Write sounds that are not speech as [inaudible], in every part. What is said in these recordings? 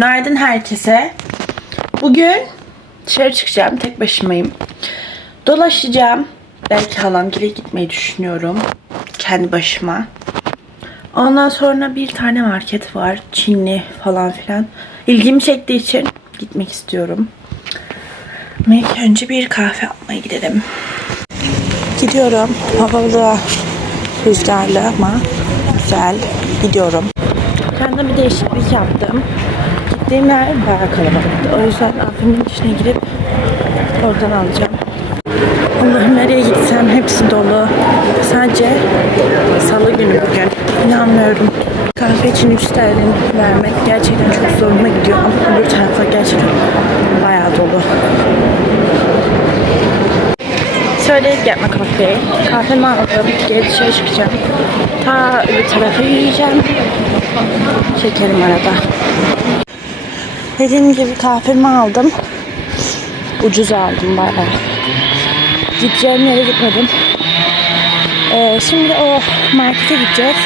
Günaydın herkese. Bugün dışarı çıkacağım. Tek başımayım. Dolaşacağım. Belki halamgile gitmeyi düşünüyorum. Kendi başıma. Ondan sonra bir tane market var. Çinli falan filan. İlgimi çektiği için gitmek istiyorum. Ama ilk önce bir kahve almaya gidelim. Gidiyorum. Havalı, rüzgarlı ama güzel. Gidiyorum. Kendime bir değişiklik yaptım. Gittiğim yer bayağı kalabalıktı. O yüzden AVM'nin içine girip oradan alacağım. Allah'ım nereye gitsem hepsi dolu. Sadece salı günü bugün. İnanmıyorum. Kahve için 3 sterlin vermek gerçekten çok zoruma gidiyor. Ama öbür tarafa gerçekten bayağı dolu. Söyledik yapma kahveyi. Kahvemi aldım. Geri dışarı çıkacağım. Ta öbür tarafa yürüyeceğim. Çekerim arada. Dediğim gibi kahvemi aldım. Ucuz aldım bayağı. Gideceğim yere gitmedim. Ee, şimdi o markete gideceğiz.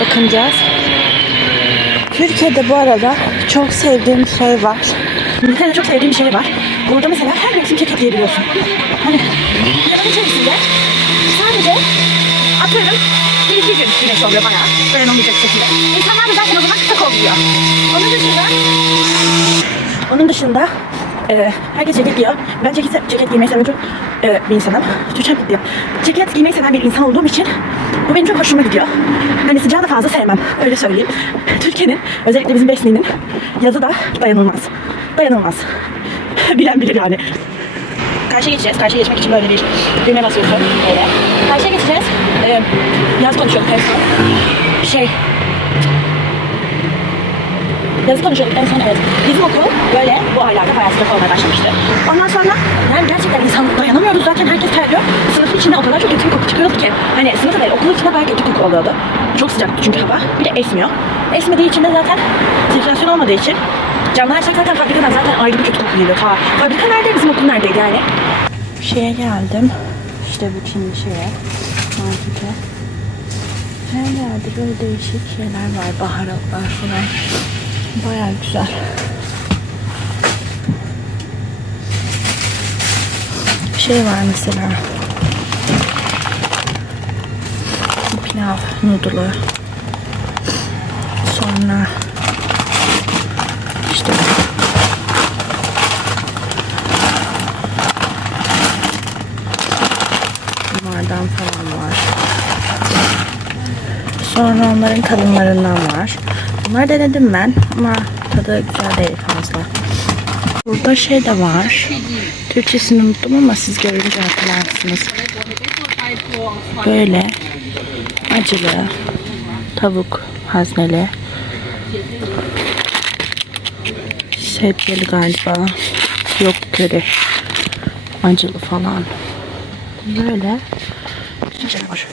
Bakınacağız. Türkiye'de bu arada çok sevdiğim şey var. Tane çok sevdiğim şey var. Burada mesela her mevsim kek yiyebiliyorsun. Hani yılın içerisinde sadece atıyorum bir iki gün güneş oluyor bayağı. Dayanılmayacak şekilde. İnsanlar da zaten o zaman kısa kolluyor. Onun dışında onun dışında e, herkes ceket giyiyor. Ben ceket, ceket giymeyi seven çok e, bir insanım. Türkçem gitti. Ceket giymeyi seven bir insan olduğum için bu benim çok hoşuma gidiyor. Hani sıcağı da fazla sevmem. Öyle söyleyeyim. Türkiye'nin özellikle bizim Besni'nin yazı da dayanılmaz. Dayanılmaz. [laughs] Bilen bilir yani. Karşıya geçeceğiz. Karşıya geçmek için böyle bir düğme basıyorsun. Böyle. Karşıya geçeceğiz. Ee, yaz konuşuyorduk en son. Şey, Yazı konuşuyorduk en son evet. Bizim okul böyle bu aylarda bayağı sıcak olmaya başlamıştı. Ondan sonra yani gerçekten insan dayanamıyordu zaten herkes terliyor. Sınıfın içinde o kadar çok kötü bir koku çıkıyordu ki. Hani sınıfta değil okulun içinde bayağı kötü koku oluyordu. Çok sıcaktı çünkü hava. Bir de esmiyor. Esmediği için de zaten sirkülasyon olmadığı için camlar açsak zaten fabrikadan zaten ayrı bir kötü koku geliyor. Ta, fabrika nerede bizim okul neredeydi yani? Şeye geldim. İşte Çinli şeye. Markete. Her yerde böyle değişik şeyler var. Baharatlar falan. Bayağı güzel. Şey var mesela. Pilav, noodle'u. Sonra işte bunlardan falan var. Sonra onların kalınlarından var. Bunları denedim ben ama tadı güzel değil fazla. Burada şey de var. Türkçesini unuttum ama siz görünce hatırlarsınız. Böyle acılı tavuk hazneli sebzeli galiba yok köri acılı falan böyle şey var.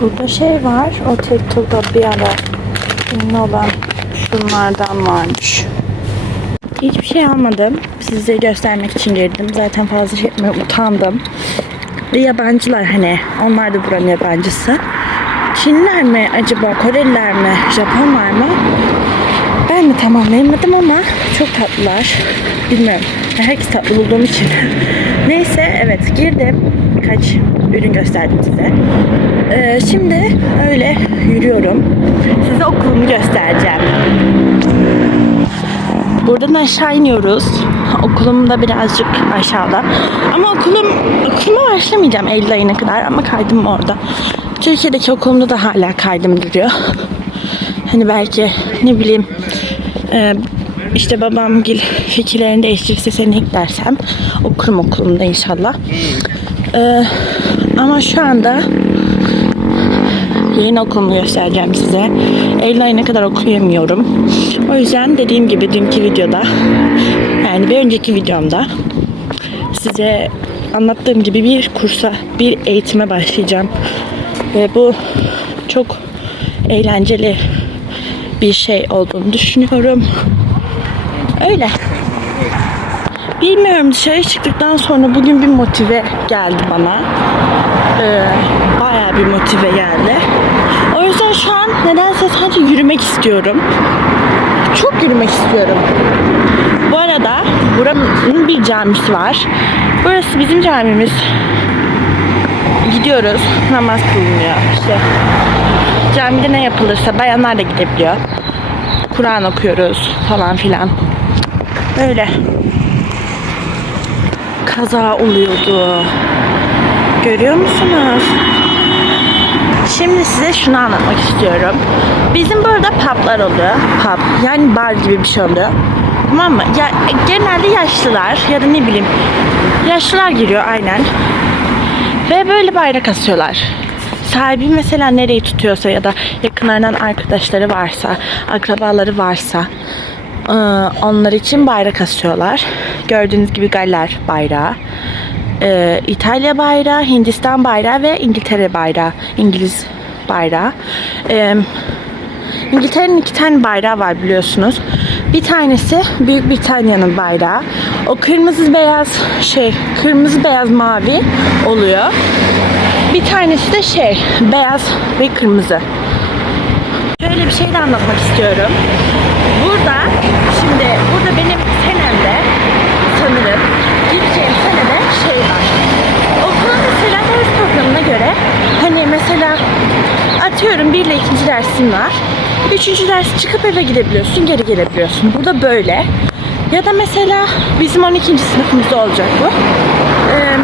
Burada şey var. O TikTok'ta bir ara ünlü olan şunlardan varmış. Hiçbir şey almadım. Size göstermek için girdim. Zaten fazla şey etmeye utandım. Ve yabancılar hani. Onlar da buranın yabancısı. Çinliler mi acaba? Koreliler mi? Japonlar mı? Ben de tam anlayamadım ama çok tatlılar. Bilmiyorum. Herkes tatlı bulduğum için. [laughs] Neyse evet girdim. Birkaç ürün gösterdim size. Ee, şimdi öyle yürüyorum. Size okulumu göstereceğim. Buradan aşağı iniyoruz. Okulum da birazcık aşağıda. Ama okulum okuluma başlamayacağım Eylül ayına kadar ama kaydım orada. Türkiye'deki okulumda da hala kaydım duruyor. Hani belki ne bileyim e, işte babam gil fikirlerini değiştirirse seni eklersem okurum okulumda inşallah. E, ama şu anda yeni okulumu göstereceğim size. Eylül ayına kadar okuyamıyorum. O yüzden dediğim gibi dünkü videoda yani bir önceki videomda size anlattığım gibi bir kursa, bir eğitime başlayacağım. Ve bu çok eğlenceli bir şey olduğunu düşünüyorum. Öyle. Bilmiyorum dışarı çıktıktan sonra bugün bir motive geldi bana. Ee, bayağı bir motive geldi. O yüzden şu an nedense sadece yürümek istiyorum. çok yürümek istiyorum. Bu arada buranın bir camisi var. Burası bizim camimiz. Gidiyoruz. Namaz kılınıyor. İşte camide ne yapılırsa bayanlar da gidebiliyor. Kur'an okuyoruz falan filan. Böyle. Kaza oluyordu. Görüyor musunuz? Şimdi size şunu anlatmak istiyorum. Bizim burada publar oluyor. Pub. Yani bar gibi bir şey oluyor. Tamam mı? Ya, genelde yaşlılar ya da ne bileyim yaşlılar giriyor aynen. Ve böyle bayrak asıyorlar. Sahibi mesela nereyi tutuyorsa ya da yakınlarından arkadaşları varsa, akrabaları varsa onlar için bayrak asıyorlar. Gördüğünüz gibi Galler bayrağı. Eee, İtalya bayrağı, Hindistan bayrağı ve İngiltere bayrağı. İngiliz bayrağı. Eee İngiltere'nin iki tane bayrağı var biliyorsunuz. Bir tanesi Büyük Britanya'nın bayrağı. O kırmızı beyaz şey, kırmızı beyaz mavi oluyor. Bir tanesi de şey, beyaz ve kırmızı. Şöyle bir şey de anlatmak istiyorum. Burada, şimdi burada benim senemde sanırım gideceğim senede şey var. Okulun mesela ders programına göre hani mesela atıyorum bir ile ikinci dersin var. Üçüncü ders çıkıp eve gidebiliyorsun, geri gelebiliyorsun. Burada böyle. Ya da mesela bizim 12. sınıfımızda olacak bu. Ee,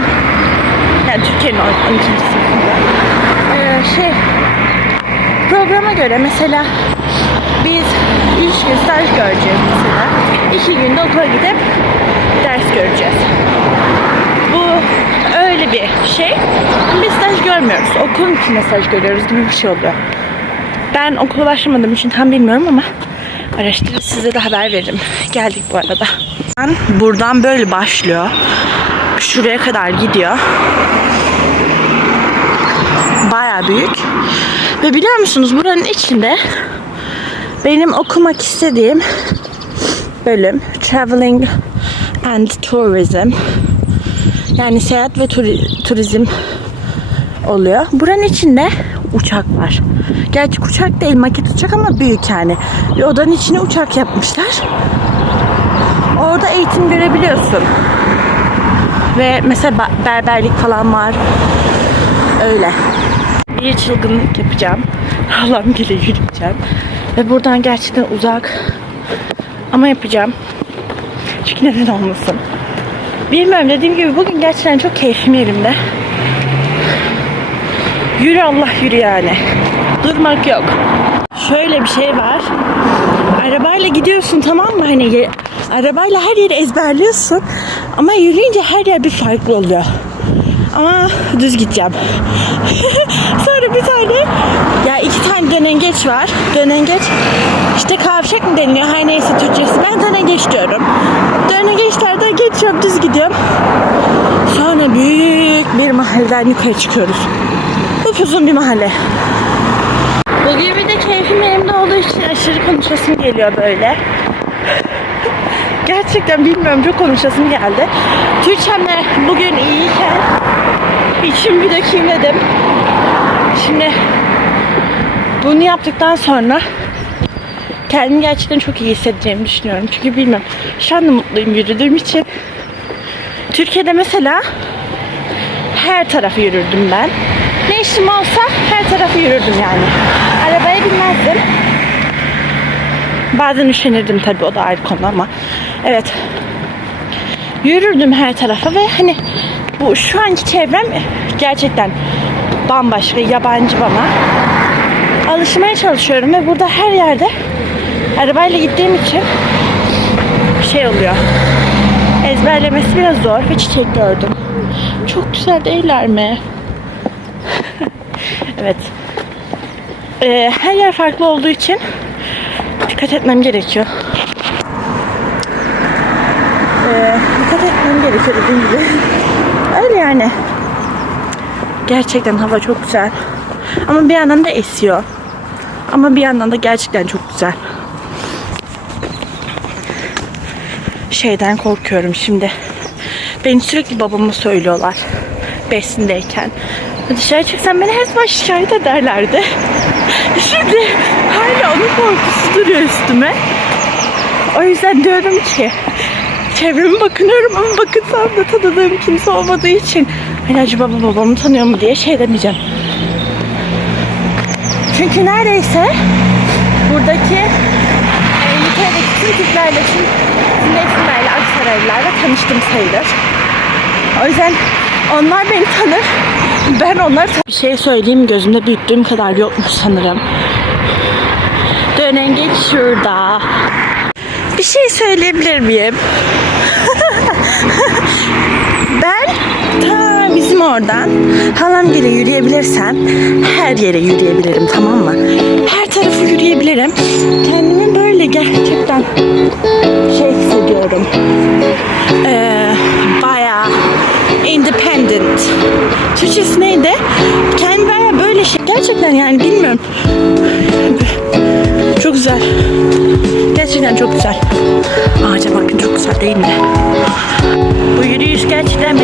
yani Türkiye'nin 12. sınıfında. Ee, şey, programa göre mesela biz 3 gün staj göreceğiz mesela. 2 günde okula gidip ders göreceğiz. Bu öyle bir şey. Biz staj görmüyoruz. Okulun içinde staj görüyoruz gibi bir şey oluyor. Ben okula başlamadığım için tam bilmiyorum ama araştırıp size de haber veririm. Geldik bu arada. Buradan böyle başlıyor. Şuraya kadar gidiyor. Baya büyük. Ve biliyor musunuz buranın içinde benim okumak istediğim bölüm Traveling and Tourism yani seyahat ve turi- turizm oluyor. Buranın içinde uçak var. Gerçi uçak değil maket uçak ama büyük yani. Bir odanın içine uçak yapmışlar. Orada eğitim görebiliyorsun. Ve mesela berberlik falan var. Öyle. Bir çılgınlık yapacağım. Halam gibi yürüyeceğim. Ve buradan gerçekten uzak. Ama yapacağım. Çünkü neden olmasın. Bilmiyorum dediğim gibi bugün gerçekten çok keyfim yerimde. Yürü Allah yürü yani. Durmak yok. Şöyle bir şey var. Arabayla gidiyorsun tamam mı? Hani arabayla her yeri ezberliyorsun. Ama yürüyünce her yer bir farklı oluyor. Ama düz gideceğim. [laughs] Sonra bir tane ya iki tane dönengeç var. Dönengeç işte kavşak mı deniliyor? Her neyse Türkçesi. Ben dönengeç diyorum. Dönengeçlerden geçiyorum düz gidiyorum. Sonra büyük bir mahalleden yukarı çıkıyoruz. Upuzun bir mahalle. Bugün bir de keyfim elimde olduğu için aşırı konuşasım geliyor böyle. [laughs] Gerçekten bilmiyorum çok konuşasım geldi. Türkçemle bugün iyiyken içim bir dökeyim dedim. Şimdi bunu yaptıktan sonra kendimi gerçekten çok iyi hissedeceğimi düşünüyorum. Çünkü bilmiyorum. Şu anda mutluyum yürüdüğüm için. Türkiye'de mesela her tarafı yürürdüm ben. Ne işim olsa her tarafı yürürdüm yani. Arabaya binmezdim. Bazen üşenirdim tabii o da ayrı konu ama. Evet. Yürürdüm her tarafa ve hani bu şu anki çevrem gerçekten bambaşka, yabancı bana. Alışmaya çalışıyorum ve burada her yerde arabayla gittiğim için şey oluyor. Ezberlemesi biraz zor ve çiçek gördüm. Çok güzel değiller mi? [laughs] evet. Ee, her yer farklı olduğu için dikkat etmem gerekiyor. Ee, dikkat etmem gerekiyor dediğim gibi. [laughs] Yani. Gerçekten hava çok güzel. Ama bir yandan da esiyor. Ama bir yandan da gerçekten çok güzel. Şeyden korkuyorum şimdi. Beni sürekli babama söylüyorlar. Besindeyken. Dışarı çıksam beni her zaman şikayet ederlerdi. [laughs] Şimdi hala onun korkusu duruyor üstüme. O yüzden diyorum ki çevreme bakınıyorum ama bakınsam da tanıdığım kimse olmadığı için hani acaba babamı tanıyor mu diye şey demeyeceğim. Çünkü neredeyse buradaki e, İngiltere'deki tüm Türklerle, tüm Sineksinlerle, Aksaraylılarla tanıştım sayılır. O yüzden onlar beni tanır. Ben onları Bir şey söyleyeyim gözümde büyüttüğüm kadar yokmuş sanırım. Dönen geç şurada. Bir şey söyleyebilir miyim? ben oradan Halamgil'e yürüyebilirsem her yere yürüyebilirim tamam mı? Her tarafı yürüyebilirim. Kendimi böyle gerçekten şey hissediyorum. Ee, bayağı independent. Türkçesi neydi? Kendimi bayağı böyle şey. Gerçekten yani bilmiyorum. Çok güzel. Gerçekten çok güzel. Ağaca bakın çok güzel değil mi? Bu yürüyüş gerçekten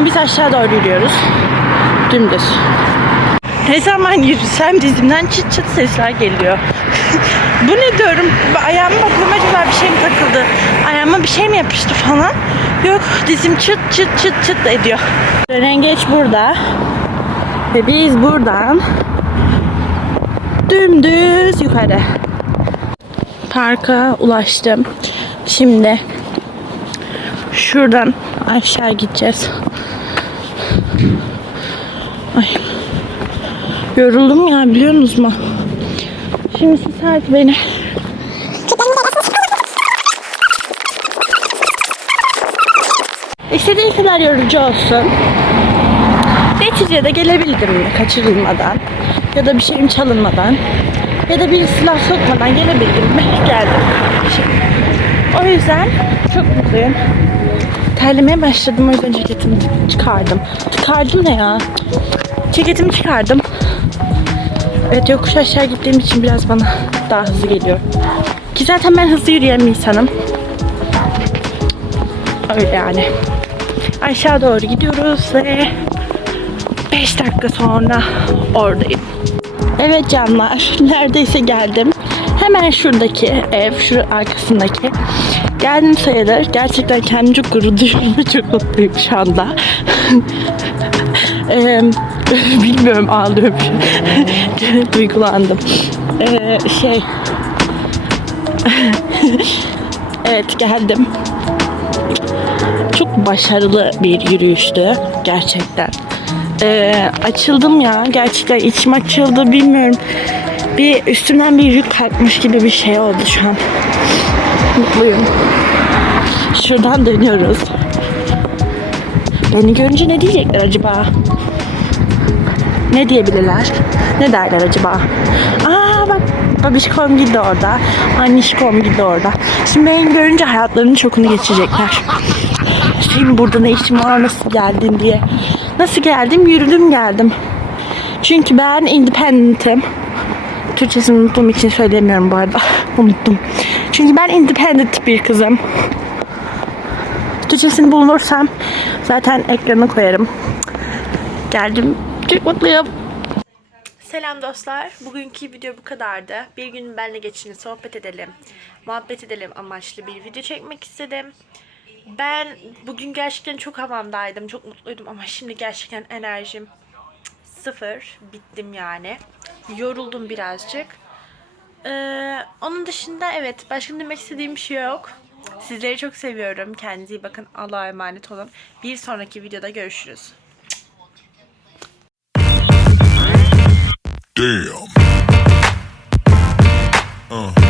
Ama biz aşağı doğru yürüyoruz. Dümdüz. Ne zaman yürüsem dizimden çıt çıt sesler geliyor. [laughs] Bu ne diyorum? Ayağıma bakıyorum acaba bir şey mi takıldı? Ayağıma bir şey mi yapıştı falan? Yok dizim çıt çıt çıt çıt ediyor. Rengeç burada. Ve biz buradan dümdüz yukarı. Parka ulaştım. Şimdi şuradan aşağı gideceğiz. Ay. Yoruldum ya biliyor musunuz mu? Şimdi siz hadi beni. İstediği kadar yorucu olsun. Neticede gelebildim kaçırılmadan ya da bir şeyim çalınmadan ya da bir silah sokmadan gelebildim mi? Geldim. O yüzden çok mutluyum. Terlemeye başladım o yüzden ceketimi çıkardım. Çıkardım ne ya? Ceketimi çıkardım. Evet yokuş aşağı gittiğim için biraz bana daha hızlı geliyor. Ki zaten ben hızlı yürüyen bir insanım. Öyle yani. Aşağı doğru gidiyoruz ve 5 dakika sonra oradayım. Evet canlar, neredeyse geldim. Hemen şuradaki ev, şu arkasındaki. Geldim sayılır. Gerçekten kendimi çok gurur duyuyorum [laughs] çok mutluyum şu anda. [laughs] Eee, [laughs] bilmiyorum ağlıyorum. Duygulandım. Eee, şey. evet geldim. Çok başarılı bir yürüyüştü gerçekten. Ee, açıldım ya gerçekten içim açıldı bilmiyorum. Bir üstümden bir yük kalkmış gibi bir şey oldu şu an. Mutluyum. Şuradan dönüyoruz. Beni görünce ne diyecekler acaba? Ne diyebilirler? Ne derler acaba? Aa bak babişkom gitti orada. Annişkom gitti orada. Şimdi beni görünce hayatlarının çokunu geçecekler. Şimdi burada ne işim var nasıl geldin diye. Nasıl geldim? Yürüdüm geldim. Çünkü ben independent'im. Türkçesini unuttuğum için söylemiyorum bu arada. [laughs] Unuttum. Çünkü ben independent bir kızım. Türkçesini bulunursam zaten ekrana koyarım. Geldim. Çok mutluyum. Selam dostlar. Bugünkü video bu kadardı. Bir gün benle geçini sohbet edelim, muhabbet edelim amaçlı bir video çekmek istedim. Ben bugün gerçekten çok havamdaydım, çok mutluydum ama şimdi gerçekten enerjim sıfır. Bittim yani. Yoruldum birazcık. Ee, onun dışında evet başka demek istediğim bir şey yok. Sizleri çok seviyorum. Kendinize iyi bakın. Allah'a emanet olun. Bir sonraki videoda görüşürüz. Damn. Uh.